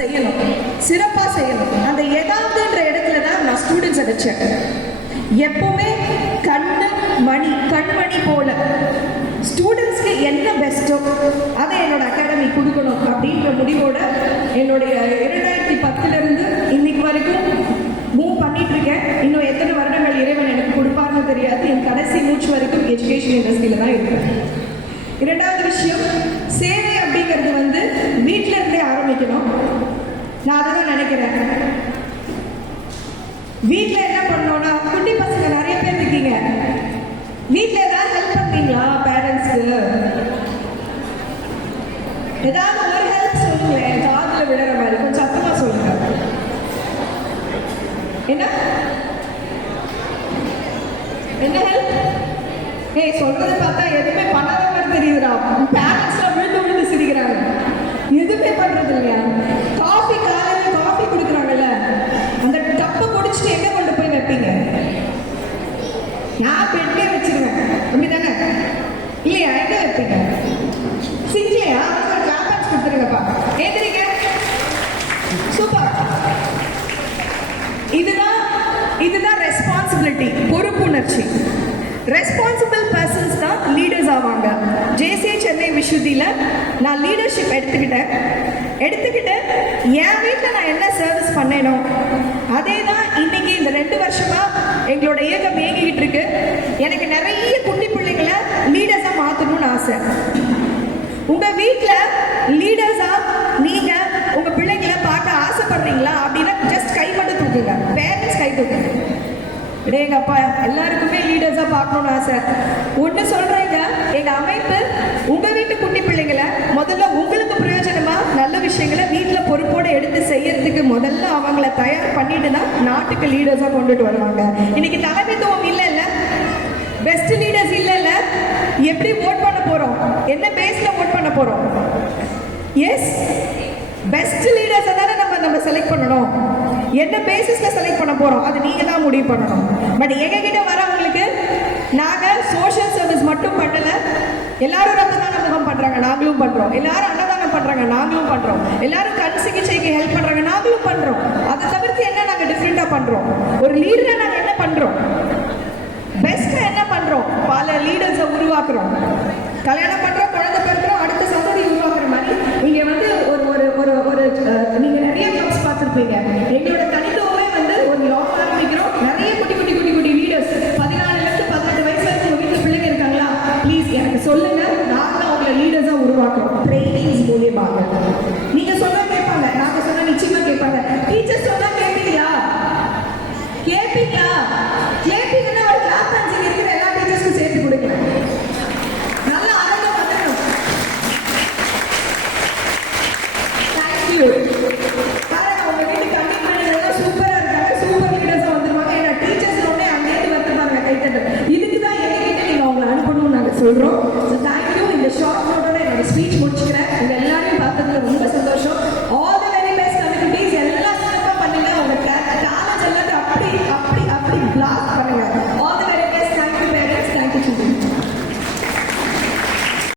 செய்யணும், சிறப்பா செய்யணும். அந்த ஏதாவதுன்ற இடத்துல தான் நான் ஸ்டூடெண்ட்ஸை வச்சேன். எப்பவுமே கண்மணி போல ஸ்டூடெண்ட்ஸ்க்கு என்ன பெஸ்ட்டோ அதை என்னோட அகாடமி கொடுக்கணும் அப்படின்ற முடிவோட என்னுடைய 2010 இன்னைக்கு வரைக்கும் மூவ் பண்ணிட்டு இருக்கேன். இன்னும் எத்தனை வருடங்கள் இறைவன் எனக்கு கொடுப்பார்னு தெரியாது. என் கடைசி மூச்சு வரைக்கும் எஜுகேஷன் இண்டஸ்ட்ரியில தான் இருக்கேன். இரண்டாவது விஷயம், சேவை அப்படிங்கிறது வீட்டில இருந்தே ஆரம்பிக்கணும். நான் அதை தான் நினைக்கிறேன். வீட்டில் என்ன பண்ணோம்னா, குட்டி பசங்க நிறைய பேர் இருக்கீங்க, வீட்டில் ஏதாவது ஹெல்ப் பண்றீங்களா? பேரண்ட்ஸ்க்கு ஏதாவது ஒரு ஹெல்ப் சொல்லுங்களேன், காதுல விடுற மாதிரி கொஞ்சம் சத்தமா சொல்லுங்க. என்ன என்ன ஹெல்ப்? சொல்றதை பார்த்தா எதுவுமே பண்ணாத மாதிரி தெரியுதுடா. பேரண்ட்ஸ்லாம் விழுந்து சிரிக்கிறாங்க. எதுவுமே பண்றது இல்லையா? காலையில காஃபி கொடுக்குறாங்கல்ல, அந்த கப்பை குடிச்சிட்டு எங்க கொண்டு போய் வைப்பீங்க? நான் பெண்ணே வச்சிருவேன், அப்படிதானே? இல்லையா? எங்க வைப்பீங்க? சிங்லையா? ஒரு கிளாப் கொடுத்துருங்கப்பா. ஏந்திரிங்க. சூப்பர். இதுதான் ரெஸ்பான்சிபிலிட்டி, பொறுப்புணர்ச்சி. ரெஸ்பான்சிபிள் பர்சன்ஸ் தான் லீடர்ஸ் ஆவாங்க. ஜேசிஐ சென்னை விஸ்வதியில நான் லீடர்ஷிப் எடுத்துக்கிட்டு என் வீட்டில் நான் என்ன சர்வீஸ் பண்ணேனோ அதே தான் இன்னைக்கு இந்த 2 வருஷமா எங்களோட இயக்கம் இயங்கிக்கிட்டு இருக்கு. எனக்கு நிறைய குட்டி பிள்ளைங்களை லீடர்ஸா மாற்றணும்னு ஆசை. உங்க வீட்டில் லீடர்ஸா நீங்க உங்க பிள்ளைங்களை பார்க்க ஆசைப்படுறீங்களா அப்படின்னா ஜஸ்ட் கை மட்டும் தூக்குங்க. பேரண்ட்ஸ் கை தூக்குங்க. எங்கப்பா எல்லாருக்குமே லீடர்ஸா பார்க்கணும்னு ஆசை. ஒன்று சொல்றேங்க, எங்க அமைப்பு உங்க வீட்டு குட்டி பிள்ளைங்களை முதல்ல உங்களுக்கு பிரயோஜனமா நல்ல விஷயங்களை வீட்டில் பொறுப்போடு எடுத்து செய்யறதுக்கு முதல்ல அவங்கள தயார் பண்ணிட்டு தான் நாட்டுக்கு லீடர்ஸா கொண்டுட்டு வருவாங்க. இன்னைக்கு தலைமைத்துவம் இல்லைல்ல, பெஸ்ட் லீடர்ஸ் இல்லைல்ல, எப்படி ஓட் பண்ண போறோம்? என்ன பேஸ்ல ஓட் பண்ண போறோம்? எஸ், பெஸ்ட் லீடர்ஸை தானே நம்ம செலக்ட் பண்ணணும். என்ன பேசிஸ்ல செலக்ட் பண்ண போறோம் அது நீங்க தான் முடிவு பண்ணணும். பட் எங்க கிட்ட வரவங்களுக்கு நாங்க சோஷியல் சர்வீஸ் மட்டும் பண்ணல. எல்லாரும் ரத்த தான முகம் பண்றாங்க, நாங்களும் பண்றோம். எல்லாரும் அன்னதானம் பண்றாங்க, நாங்களும் பண்றோம். எல்லாரும் கண் சிகிச்சைக்கு ஹெல்ப் பண்றாங்க, நாங்களும் பண்றோம். அதை தவிர்த்து என்ன நாங்க டிஃப்ரெண்டா பண்றோம்? ஒரு லீடரா நாங்க என்ன பண்றோம்? பெஸ்டா என்ன பண்றோம்? பல லீடர்ஸை உருவாக்குறோம். கல்யாணம் பண்றோம்,